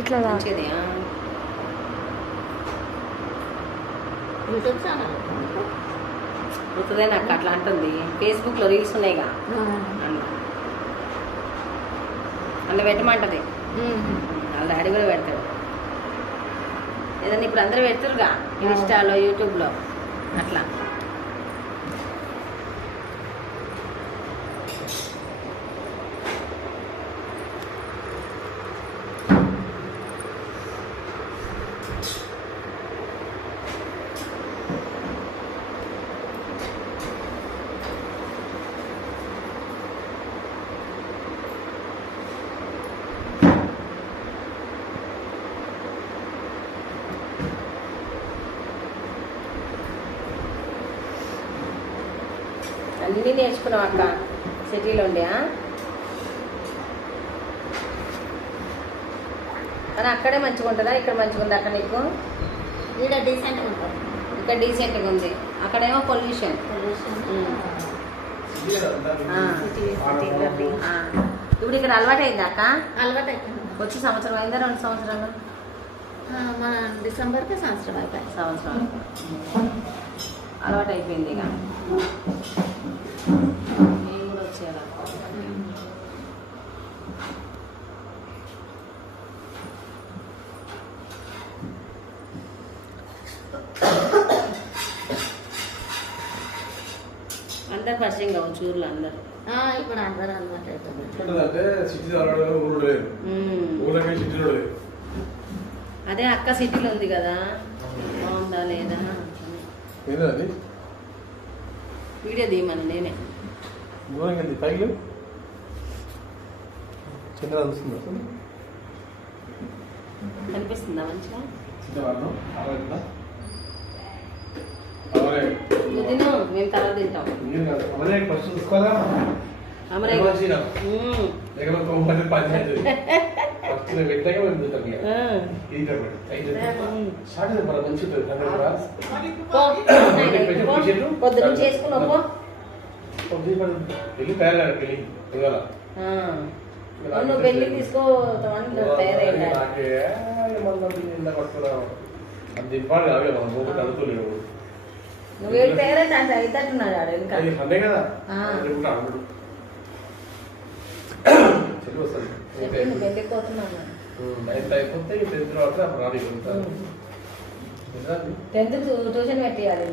ఇట్లా మంచిది. YouTube channel గుర్తుదే నాకు అట్లా అంటుంది. ఫేస్బుక్లో రీల్స్ ఉన్నాయిగా అందులో అందులో పెట్టమంటది. వాళ్ళ డాడీ కూడా పెడతాడు. ఏదన్నా ఇప్పుడు అందరూ పెడతారుగా ఇన్స్టాలో యూట్యూబ్లో అట్లా. అన్నీ నేర్చుకున్నాం అక్క సిటీలో ఉండే. కానీ అక్కడే మంచిగా ఉంటుందా ఇక్కడ మంచిగా ఉంది అక్కడ నీకు? ఇక్కడ డీసెంట్గా ఉంటుంది. ఇక్కడ డీసెంట్గా ఉంది, అక్కడేమో పొల్యూషన్. ఇప్పుడు ఇక్కడ అలవాటు అయిందా అక్క? అలవాటు అయిపోయింది. వచ్చి సంవత్సరం అయిందా 2 సంవత్సరాలు? మన డిసెంబర్కి సంవత్సరం అయిపోయింది. సంవత్సరం అలవాటు అయిపోయింది. ఇక నేను కూడా వచ్చేయాలి. అందరు పరిచయం కావచ్చు ఊర్లో అందరు. ఇప్పుడు అందరూ అలవాటు అయిపోయింది. అదే అక్క సిటీలో ఉంది కదా, బాగుందా లేదా వీడియో తీయమని నేనే. కనిపిస్తుందా మంచిగా? నువ్వు తిను, మేము తర్వాత తింటాం. పొద్దున చేసుకున్నావు. నువ్వు పెళ్లి తీసుకో తయారైనా నువ్వు ఏడు తయారైతే అంటే అవుతాట్టున్నాడు ఆడు ఇంకా. పెళ్ళికి పోతున్నాను. 10th ట్యూషన్ పెట్టేయాలి.